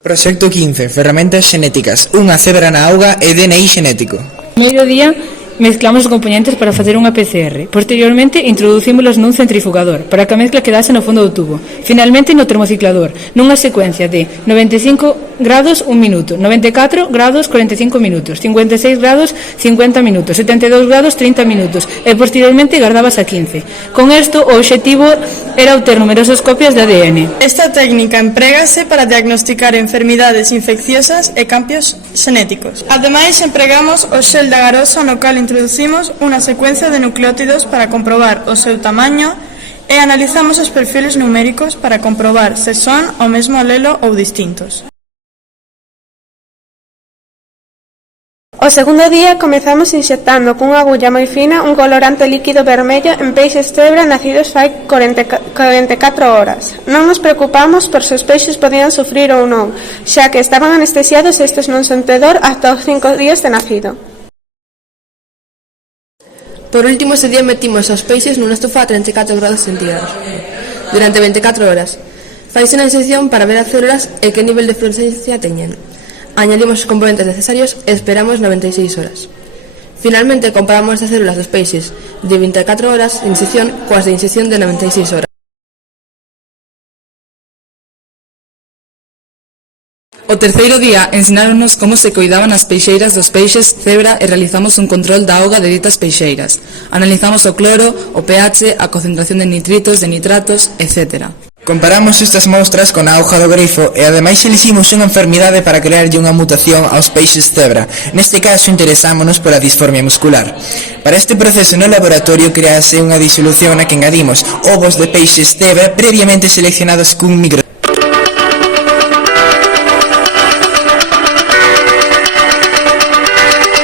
Proxecto 15. Ferramentas xenéticas. Unha cebra na auga e DNI xenético. Primeiro día mezclamos os componentes para facer unha PCR. Posteriormente introducímolos nun centrifugador para que a mezcla quedase no fondo do tubo. Finalmente no termociclador, nunha secuencia de 95 grados 1 minuto, 94 grados 45 minutos, 56 grados 50 minutos, 72 grados 30 minutos e posteriormente gardabas a 15. Con isto o obxectivo era obter numerosas copias de ADN. Esta técnica emprégase para diagnosticar enfermidades infecciosas e cambios xenéticos. Ademais, empregamos o xel da garosa no cal introducimos unha secuencia de nucleótidos para comprobar o seu tamaño e analizamos os perfiles numéricos para comprobar se son o mesmo alelo ou distintos. O segundo día comezamos inxectando cunha agulla moi fina un colorante líquido vermello en peixes cebra nacidos fai 44 horas. Non nos preocupamos por se os peixes podían sufrir ou non, xa que estaban anestesiados e estes non son tedor ata os 5 días de nacido. Por último, ese día metimos os peixes nunha estufa a 34 grados centígrados durante 24 horas. Faise unha disección para ver as células e que nivel de fluorescencia teñen. Añadimos os componentes necesarios e esperamos 96 horas. Finalmente, comparamos as células dos peixes de 24 horas de inxección coas de inxección de 96 horas. O terceiro día ensináronos como se coidaban as peixeiras dos peixes cebra e realizamos un control da auga de ditas peixeiras. Analizamos o cloro, o pH, a concentración de nitritos, de nitratos, etc. Comparamos estas mostras con a auga do grifo e ademais eliximos unha enfermidade para crearlle unha mutación aos peixes cebra. Neste caso interesámonos pola disformia muscular. Para este proceso no laboratorio crease unha disolución na que engadimos ovos de peixes cebra previamente seleccionados cun micro